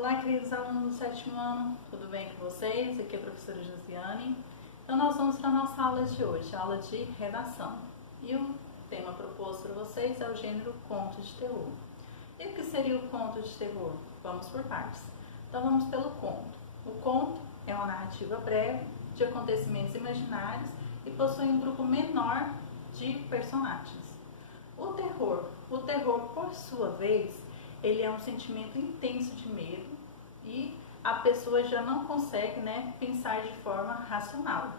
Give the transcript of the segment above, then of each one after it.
Olá, queridos alunos do sétimo ano, tudo bem com vocês? Aqui é a professora Josiane. Então nós vamos para a nossa aula de hoje, a aula de redação. E o tema proposto para vocês é o gênero conto de terror. E o que seria o conto de terror? Vamos por partes. Então vamos pelo conto. O conto é uma narrativa breve de acontecimentos imaginários e possui um grupo menor de personagens. O terror, por sua vez, ele é um sentimento intenso de medo e a pessoa já não consegue, pensar de forma racional.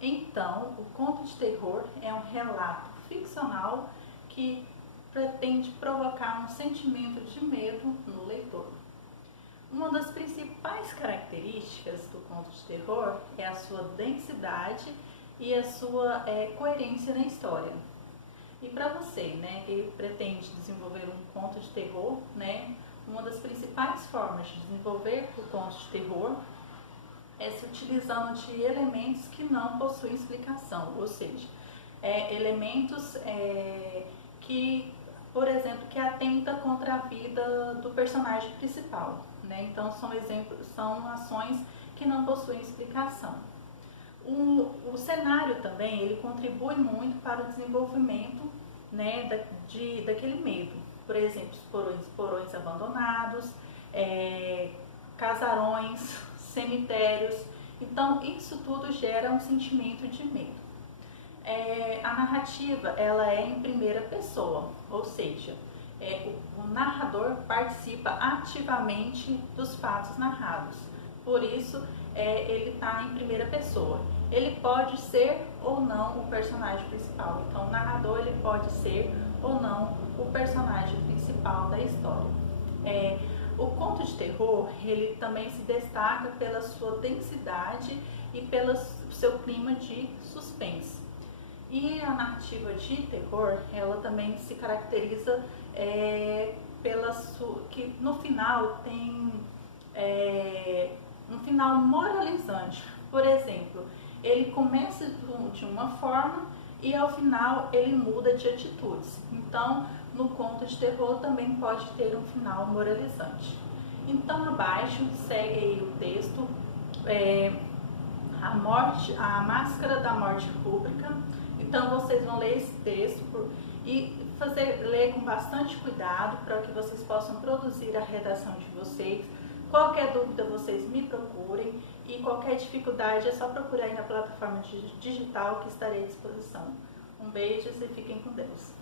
Então, o conto de terror é um relato ficcional que pretende provocar um sentimento de medo no leitor. Uma das principais características do conto de terror é a sua densidade e a sua coerência na história. E para você, que pretende desenvolver um conto de terror, uma das principais formas de desenvolver o conto de terror é se utilizando de elementos que não possuem explicação, ou seja, elementos que, por exemplo, que atenta contra a vida do personagem principal, Então são ações que não possuem explicação. O cenário também ele contribui muito para o desenvolvimento daquele medo. Por exemplo, porões abandonados, casarões, cemitérios. Então, isso tudo gera um sentimento de medo. A narrativa ela é em primeira pessoa, ou seja, o narrador participa ativamente dos fatos narrados. Por isso, ele está em primeira pessoa. Ele pode ser ou não o personagem principal. Então, o narrador ele pode ser ou não o personagem principal da história. O conto de terror ele também se destaca pela sua densidade e pelo seu clima de suspense. E a narrativa de terror ela também se caracteriza que no final tem um final moralizante. Por exemplo, ele começa de uma forma e ao final ele muda de atitudes. Então, no conto de terror também pode ter um final moralizante. Então, abaixo segue aí o texto, a máscara da morte pública. Então, vocês vão ler esse texto e ler com bastante cuidado para que vocês possam produzir a redação de vocês. Qualquer dúvida vocês me procurem e qualquer dificuldade é só procurar aí na plataforma digital que estarei à disposição. Um beijo e fiquem com Deus.